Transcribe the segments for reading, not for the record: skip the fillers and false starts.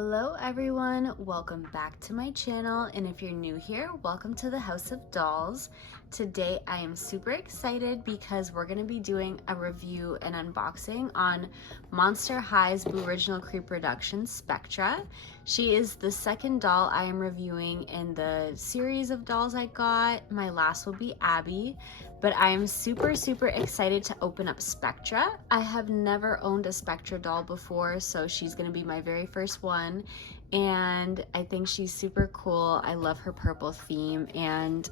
Hello everyone, welcome back to my channel, and if you're new here, welcome to the House of Dolls. Today I am super excited because we're going to be doing a review and unboxing on Monster High's Booriginal Creeproduction Spectra. She is the second doll I am reviewing in the series of dolls I got. My last will be Abby, but I am super excited to open up Spectra. I have never owned a Spectra doll before, so she's going to be my very first one, and I think she's super cool. I love her purple theme, and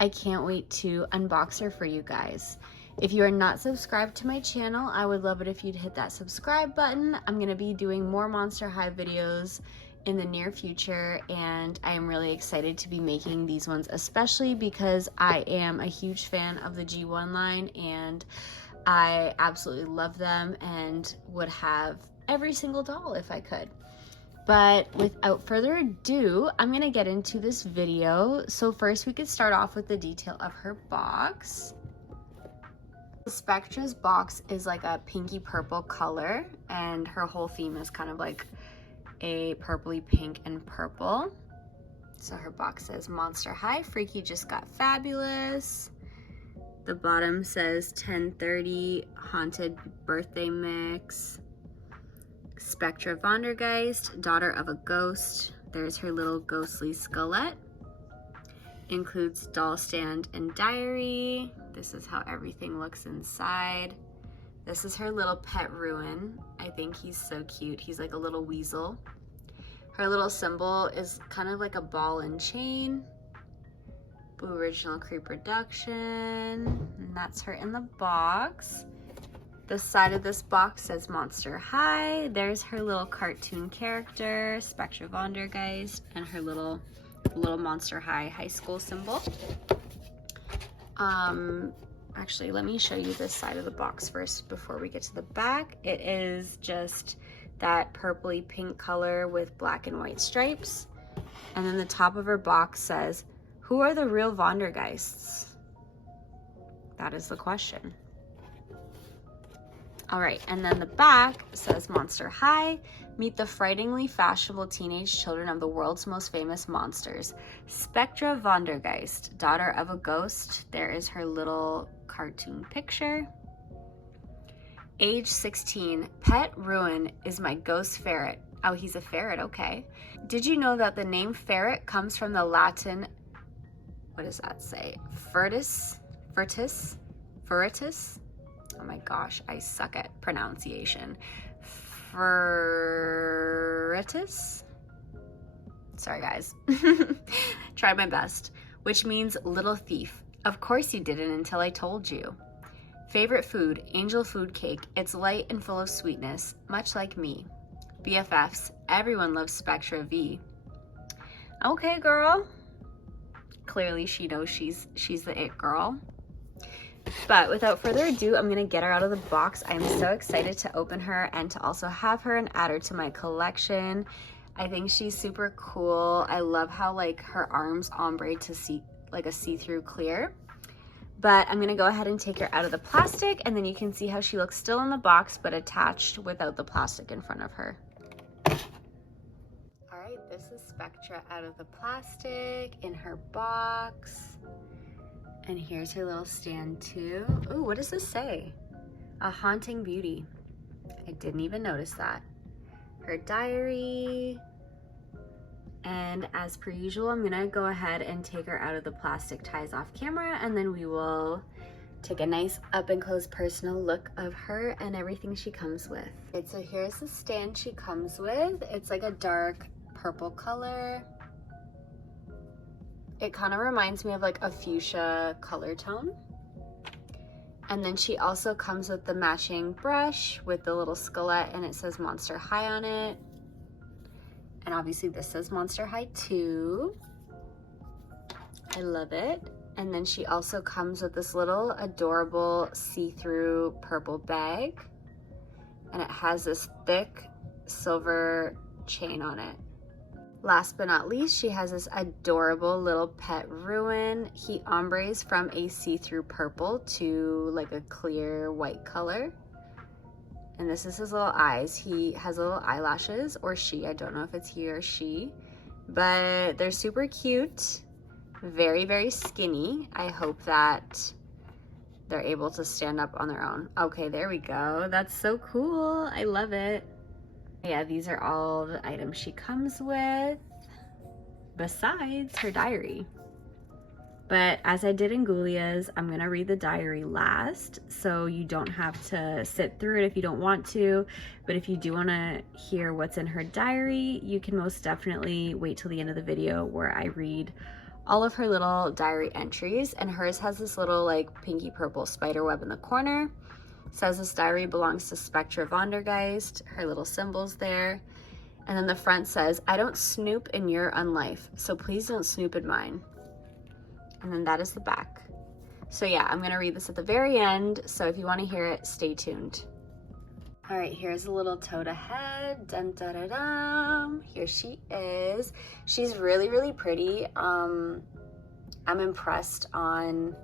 I can't wait to unbox her for you guys. If you are not subscribed to my channel, I would love it if you'd hit that subscribe button. I'm going to be doing more Monster High videos in the near future, and I am really excited to be making these ones, especially because I am a huge fan of the G1 line and I absolutely love them and would have every single doll if I could. But without further ado, I'm gonna get into this video. So first we could start off with the detail of her box. Spectra's box is like a pinky purple color, and her whole theme is kind of like a purpley pink and purple. So her box says Monster High, Freaky just got fabulous. The bottom says 1030 Haunted Birthday Mix, Spectra Vondergeist, Daughter of a Ghost. There's her little ghostly skelette. Includes doll stand and diary. This is how everything looks inside. This is her little pet Ruin. I think he's so cute. He's like a little weasel. Her little symbol is kind of like a ball and chain. Booriginal Creeproduction. And that's her in the box. The side of this box says Monster High. There's her little cartoon character, Spectra Vondergeist, and her little Monster High school symbol. Actually, let me show you this side of the box first before we get to the back. It is just that purpley pink color with black and white stripes. And then the top of her box says, "Who are the real Vondergeists?" That is the question. All right, and then the back says Monster High, meet the frighteningly fashionable teenage children of the world's most famous monsters. Spectra Vondergeist, Daughter of a Ghost. There is her little cartoon picture. Age 16, pet Ruin is my ghost ferret. Oh, he's a ferret, okay. Did you know that the name ferret comes from the Latin, what does that say? Furtus? Oh my gosh, I suck at pronunciation. Furtus? Sorry guys. Tried my best. Which means little thief. Of course you didn't until I told you. Favorite food, angel food cake. It's light and full of sweetness, much like me. BFFs, everyone loves Spectra V. Okay, girl. Clearly she knows she's the it girl. But without further ado, I'm gonna get her out of the box. I'm so excited to open her and to also have her and add her to my collection. I think she's super cool. I love how like her arms ombre to see like a see-through clear. But I'm gonna go ahead and take her out of the plastic, and then you can see how she looks still in the box but attached without the plastic in front of her. All right, this is Spectra out of the plastic in her box. And here's her little stand too. Ooh, what does this say? A haunting beauty. I didn't even notice that. Her diary. And as per usual, I'm gonna go ahead and take her out of the plastic ties off camera, and then we will take a nice up and close personal look of her and everything she comes with. Okay, so here's the stand she comes with. It's like a dark purple color. It kind of reminds me of like a fuchsia color tone. And then she also comes with the matching brush with the little skelette, and it says Monster High on it. And obviously this says Monster High too. I love it. And then she also comes with this little adorable see-through purple bag. And it has this thick silver chain on it. Last but not least, she has this adorable little pet Ruin. He ombres from a see-through purple to like a clear white color. And this is his little eyes. He has little eyelashes, or she, I don't know if it's he or she, but they're super cute, very, very skinny. I hope that they're able to stand up on their own. Okay, there we go. That's so cool. I love it. Yeah, these are all the items she comes with, besides her diary. But as I did in Gulia's, I'm gonna read the diary last, so you don't have to sit through it if you don't want to. But if you do wanna hear what's in her diary, you can most definitely wait till the end of the video where I read all of her little diary entries. And hers has this little like pinky purple spider web in the corner. It says this diary belongs to Spectra Vondergeist, her little symbols there. And then the front says, I don't snoop in your unlife, so please don't snoop in mine. And then that is the back. So yeah, I'm gonna read this at the very end, so if you wanna hear it, stay tuned. All right, here's a little toad ahead. Dun, da, da, dum. Here she is. She's really, really pretty. I'm impressed on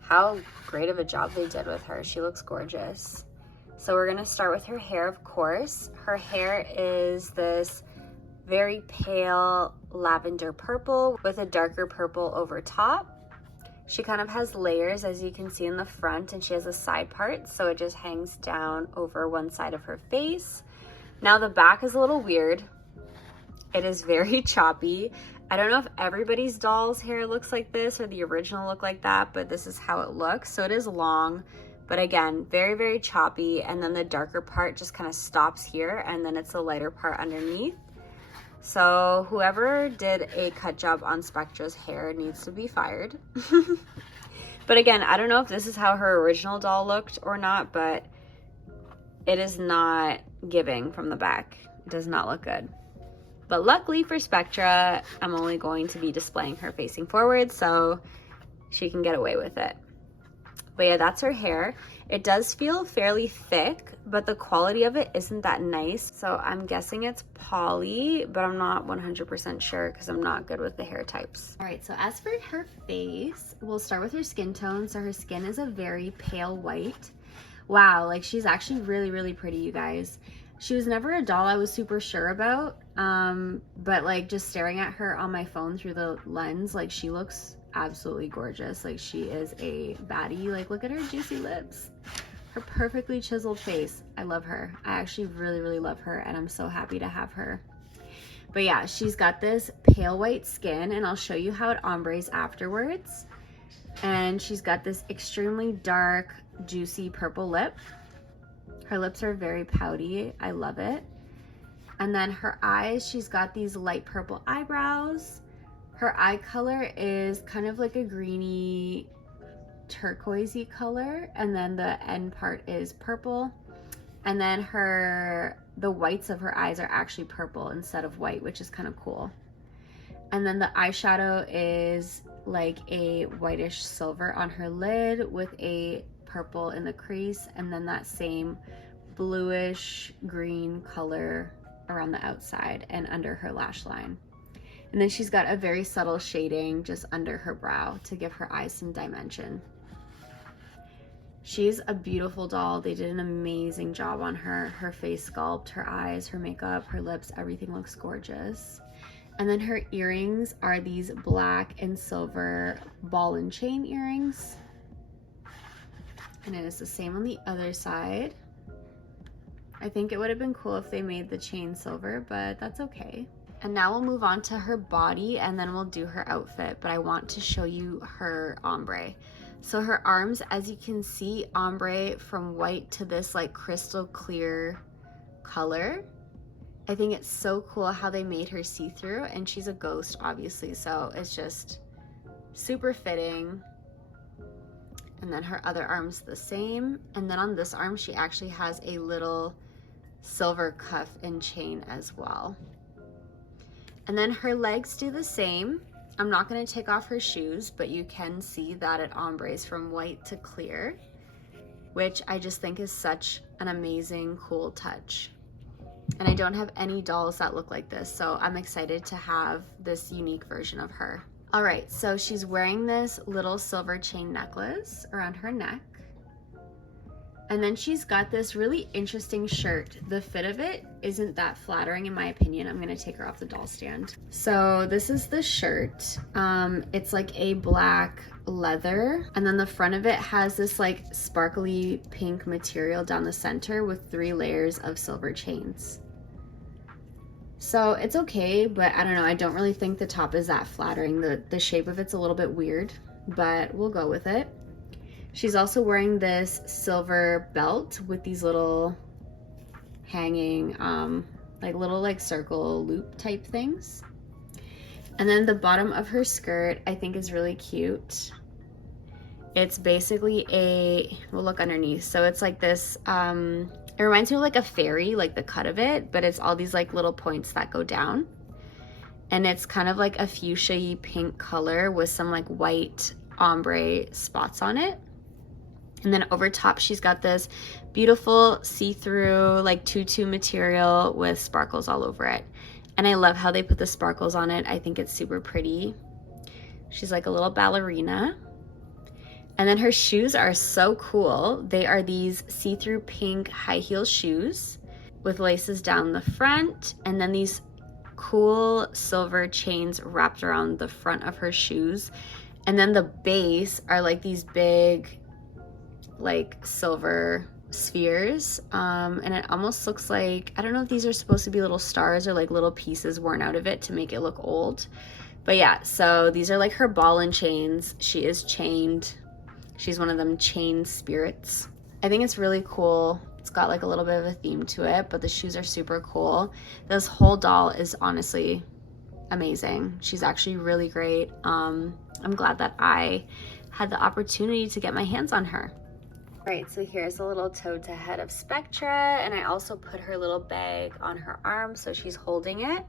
how great of a job they did with her. She looks gorgeous. So we're gonna start with her hair, of course. Her hair is this very pale lavender purple with a darker purple over top. She kind of has layers, as you can see in the front, and she has a side part, so it just hangs down over one side of her face. Now the back is a little weird. It is very choppy. I don't know if everybody's doll's hair looks like this or the original look like that, but this is how it looks. So it is long, but again, very, very choppy. And then the darker part just kind of stops here, and then it's a lighter part underneath. So whoever did a cut job on Spectra's hair needs to be fired. But again, I don't know if this is how her original doll looked or not, but it is not giving from the back. It does not look good. But luckily for Spectra, I'm only going to be displaying her facing forward, so she can get away with it. But yeah, that's her hair. It does feel fairly thick, but the quality of it isn't that nice. So I'm guessing it's poly, but I'm not 100% sure because I'm not good with the hair types. All right, so as for her face, we'll start with her skin tone. So her skin is a very pale white. Wow, like she's actually really, really pretty, you guys. She was never a doll I was super sure about, but like just staring at her on my phone through the lens, like she looks absolutely gorgeous. Like she is a baddie. Like look at her juicy lips, her perfectly chiseled face. I love her. I actually really, really love her, and I'm so happy to have her. But yeah, she's got this pale white skin, and I'll show you how it ombres afterwards. And she's got this extremely dark, juicy purple lip. Her lips are very pouty. I love it. And then her eyes, she's got these light purple eyebrows. Her eye color is kind of like a greeny turquoisey color, and then the end part is purple. And then the whites of her eyes are actually purple instead of white, which is kind of cool. And then the eyeshadow is like a whitish silver on her lid with a purple in the crease, and then that same bluish green color around the outside and under her lash line. And then she's got a very subtle shading just under her brow to give her eyes some dimension. She's a beautiful doll. They did an amazing job on her. Her face sculpt, her eyes, her makeup, her lips, everything looks gorgeous. And then her earrings are these black and silver ball and chain earrings. And it is the same on the other side. I think it would have been cool if they made the chain silver, but that's okay. And now we'll move on to her body, and then we'll do her outfit, but I want to show you her ombre. So her arms, as you can see, ombre from white to this like crystal clear color. I think it's so cool how they made her see-through, and she's a ghost obviously, so it's just super fitting. And then her other arm's the same, and then on this arm she actually has a little silver cuff and chain as well. And then her legs do the same. I'm not going to take off her shoes, but you can see that it ombres from white to clear, which I just think is such an amazing, cool touch. And I don't have any dolls that look like this, so I'm excited to have this unique version of her. All right, so she's wearing this little silver chain necklace around her neck. And then she's got this really interesting shirt. The fit of it isn't that flattering in my opinion. I'm gonna take her off the doll stand. So this is the shirt. It's like a black leather, and then the front of it has this like sparkly pink material down the center with 3 layers of silver chains. So it's okay, but I don't know, I don't really think the top is that flattering. The shape of it's a little bit weird, but we'll go with it. She's also wearing this silver belt with these little hanging, like little like circle loop type things. And then the bottom of her skirt I think is really cute. It's basically we'll look underneath. So it's like this, it reminds me of like a fairy, like the cut of it, but it's all these like little points that go down. And it's kind of like a fuchsia pink color with some like white ombre spots on it. And then over top, she's got this beautiful see-through like tutu material with sparkles all over it. And I love how they put the sparkles on it. I think it's super pretty. She's like a little ballerina. And then her shoes are so cool. They are these see-through pink high heel shoes with laces down the front, and then these cool silver chains wrapped around the front of her shoes. And then the base are like these big like silver spheres, and it almost looks like, I don't know if these are supposed to be little stars or like little pieces worn out of it to make it look old, but yeah. So these are like her ball and chains. She is chained. She's one of them chained spirits. I think it's really cool. It's got like a little bit of a theme to it, but the shoes are super cool. This whole doll is honestly amazing. She's actually really great. I'm glad that I had the opportunity to get my hands on her. All right, so here's a little toe to head of Spectra, and I also put her little bag on her arm so she's holding it.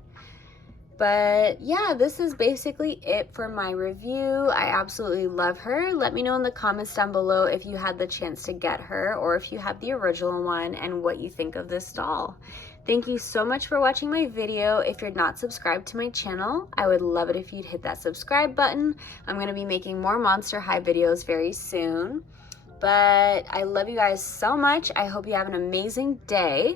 But yeah, this is basically it for my review. I absolutely love her. Let me know in the comments down below if you had the chance to get her or if you have the original one and what you think of this doll. Thank you so much for watching my video. If you're not subscribed to my channel, I would love it if you'd hit that subscribe button. I'm gonna be making more Monster High videos very soon. But I love you guys so much. I hope you have an amazing day.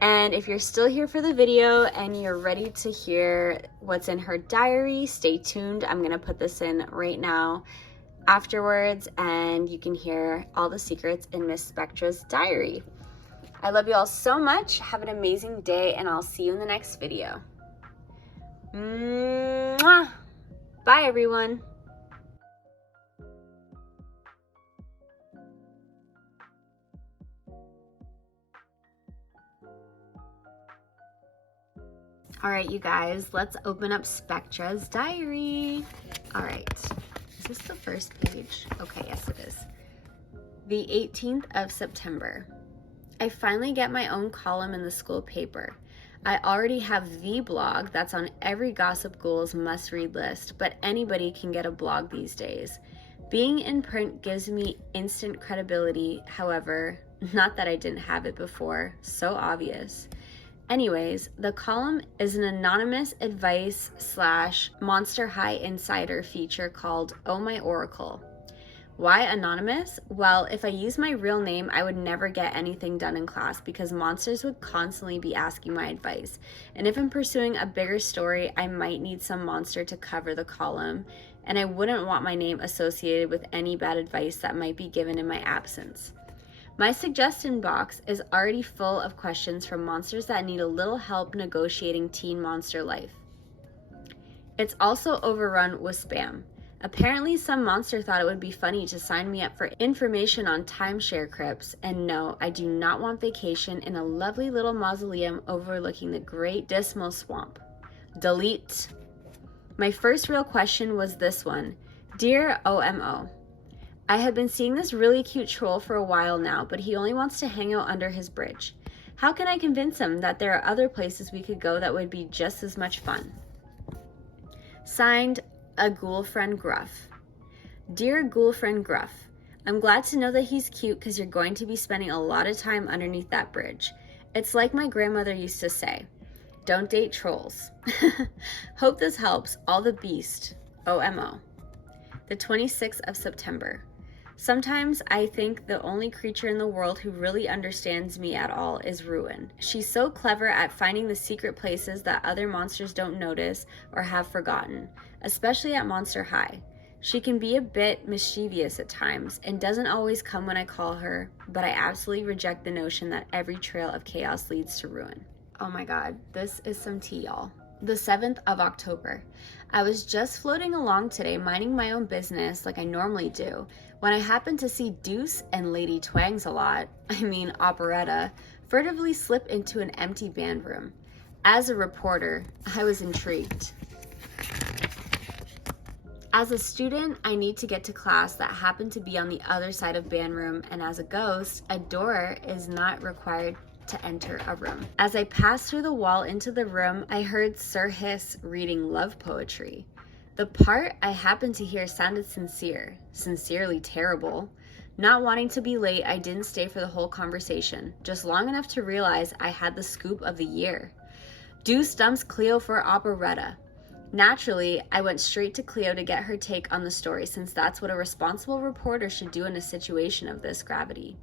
And if you're still here for the video and you're ready to hear what's in her diary, stay tuned. I'm gonna put this in right now afterwards, and you can hear all the secrets in Miss Spectra's diary. I love you all so much. Have an amazing day, and I'll see you in the next video. Mwah! Bye, everyone. All right, you guys, let's open up Spectra's diary. All right, is this the first page? Okay, yes it is. The 18th of September. I finally get my own column in the school paper. I already have the blog that's on every Gossip Ghoul's must-read list, but anybody can get a blog these days. Being in print gives me instant credibility, however, not that I didn't have it before, so obvious. Anyways, the column is an anonymous advice / Monster High Insider feature called Oh My Oracle. Why anonymous? Well, if I use my real name, I would never get anything done in class because monsters would constantly be asking my advice. And if I'm pursuing a bigger story, I might need some monster to cover the column, and I wouldn't want my name associated with any bad advice that might be given in my absence. My suggestion box is already full of questions from monsters that need a little help negotiating teen monster life. It's also overrun with spam. Apparently some monster thought it would be funny to sign me up for information on timeshare crypts, and no, I do not want vacation in a lovely little mausoleum overlooking the great dismal swamp. Delete. My first real question was this one. Dear OMO, I have been seeing this really cute troll for a while now, but he only wants to hang out under his bridge. How can I convince him that there are other places we could go that would be just as much fun? Signed, a ghoul friend Gruff. Dear ghoul friend Gruff, I'm glad to know that he's cute because you're going to be spending a lot of time underneath that bridge. It's like my grandmother used to say, don't date trolls. Hope this helps. All the beast. OMO. The 26th of September. Sometimes I think the only creature in the world who really understands me at all is Ruin. She's so clever at finding the secret places that other monsters don't notice or have forgotten, especially at Monster High. She can be a bit mischievous at times and doesn't always come when I call her, but I absolutely reject the notion that every trail of chaos leads to ruin. Oh my god, this is some tea, y'all. The 7th of October. I was just floating along today, minding my own business like I normally do, when I happened to see Deuce and Lady Twangs-a-lot, operetta, furtively slip into an empty band room. As a reporter, I was intrigued. As a student, I need to get to class that happened to be on the other side of band room, and as a ghost, a door is not required to enter a room. As I passed through the wall into the room, I heard Sir Hiss reading love poetry. The part I happened to hear sounded sincere, sincerely terrible. Not wanting to be late, I didn't stay for the whole conversation, just long enough to realize I had the scoop of the year. Deuce dumps Cleo for operetta. Naturally, I went straight to Cleo to get her take on the story, since that's what a responsible reporter should do in a situation of this gravity.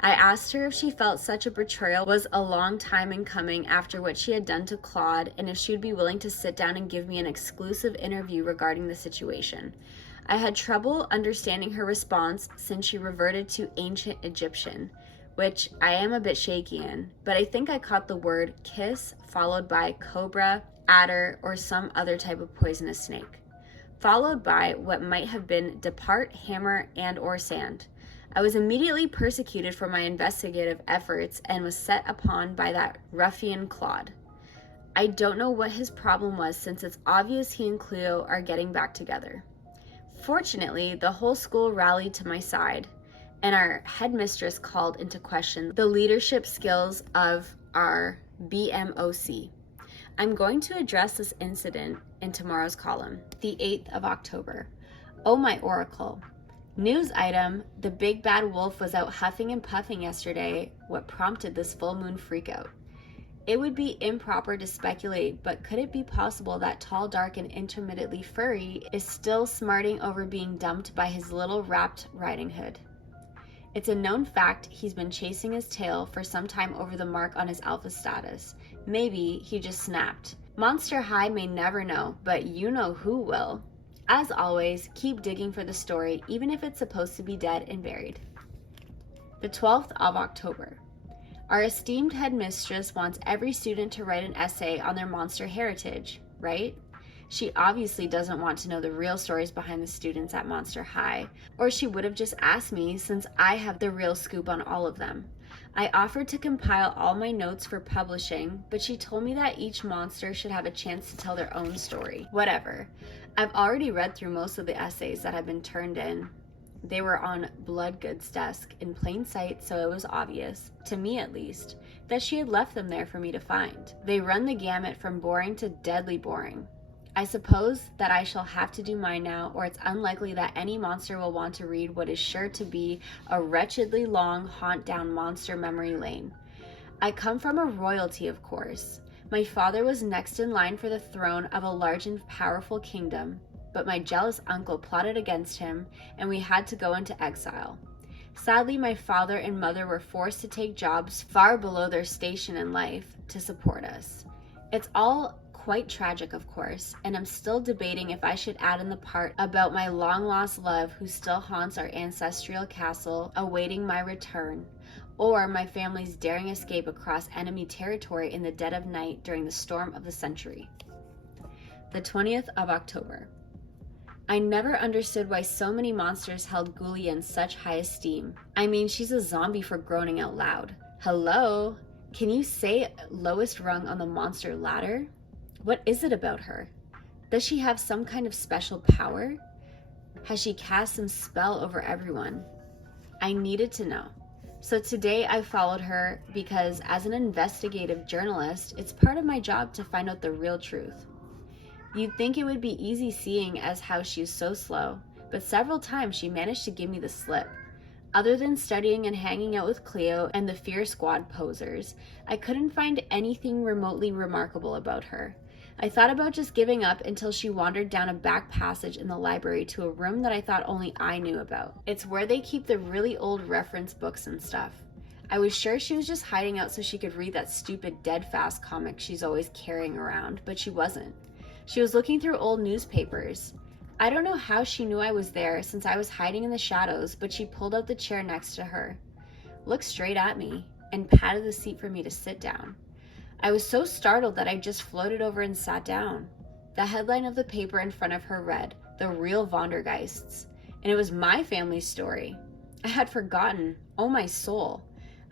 I asked her if she felt such a betrayal was a long time in coming after what she had done to Claude, and if she would be willing to sit down and give me an exclusive interview regarding the situation. I had trouble understanding her response since she reverted to ancient Egyptian, which I am a bit shaky in, but I think I caught the word kiss followed by cobra, adder, or some other type of poisonous snake, followed by what might have been depart, hammer, and or sand. I was immediately persecuted for my investigative efforts and was set upon by that ruffian Claude. I don't know what his problem was, since it's obvious he and Cleo are getting back together. Fortunately, the whole school rallied to my side, and our headmistress called into question the leadership skills of our BMOC. I'm going to address this incident in tomorrow's column, the 8th of October. Oh my oracle. News item, the big bad wolf was out huffing and puffing yesterday, what prompted this full moon freakout. It would be improper to speculate, but could it be possible that tall, dark, and intermittently furry is still smarting over being dumped by his little wrapped riding hood? It's a known fact he's been chasing his tail for some time over the mark on his alpha status. Maybe he just snapped. Monster High may never know, but you know who will. As always, keep digging for the story, even if it's supposed to be dead and buried. The 12th of October. Our esteemed headmistress wants every student to write an essay on their monster heritage, right? She obviously doesn't want to know the real stories behind the students at Monster High, or she would have just asked me, since I have the real scoop on all of them. I offered to compile all my notes for publishing, but she told me that each monster should have a chance to tell their own story. Whatever. I've already read through most of the essays that have been turned in. They were on Bloodgood's desk in plain sight, so it was obvious, to me at least, that she had left them there for me to find. They run the gamut from boring to deadly boring. I suppose that I shall have to do mine now, or it's unlikely that any monster will want to read what is sure to be a wretchedly long haunt down monster memory lane. I come from a royalty, of course. My father was next in line for the throne of a large and powerful kingdom, but my jealous uncle plotted against him, and we had to go into exile. Sadly, my father and mother were forced to take jobs far below their station in life to support us. It's all quite tragic, of course, and I'm still debating if I should add in the part about my long-lost love who still haunts our ancestral castle awaiting my return, or my family's daring escape across enemy territory in the dead of night during the storm of the century. The 20th of October. I never understood why so many monsters held Ghoulie in such high esteem. I mean, she's a zombie for groaning out loud. Hello? Can you say lowest rung on the monster ladder? What is it about her? Does she have some kind of special power? Has she cast some spell over everyone? I needed to know. So today I followed her because as an investigative journalist, it's part of my job to find out the real truth. You'd think it would be easy seeing as how she's so slow, but several times she managed to give me the slip. Other than studying and hanging out with Cleo and the Fear Squad posers, I couldn't find anything remotely remarkable about her. I thought about just giving up until she wandered down a back passage in the library to a room that I thought only I knew about. It's where they keep the really old reference books and stuff. I was sure she was just hiding out so she could read that stupid Dead Fast comic she's always carrying around, but she wasn't. She was looking through old newspapers. I don't know how she knew I was there since I was hiding in the shadows, but she pulled out the chair next to her, looked straight at me, and patted the seat for me to sit down. I was so startled that I just floated over and sat down. The headline of the paper in front of her read, "The Real Vondergeists," and it was my family's story. I had forgotten. Oh, my soul.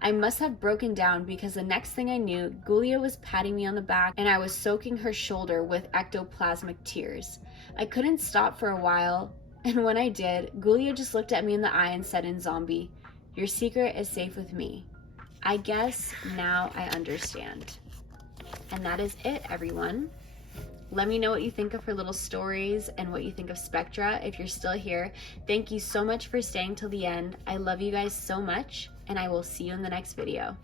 I must have broken down because the next thing I knew, Gulia was patting me on the back and I was soaking her shoulder with ectoplasmic tears. I couldn't stop for a while, and when I did, Gulia just looked at me in the eye and said in zombie, "Your secret is safe with me." I guess now I understand. And that is it, everyone. Let me know what you think of her little stories and what you think of Spectra if you're still here. Thank you so much for staying till the end. I love you guys so much, and I will see you in the next video.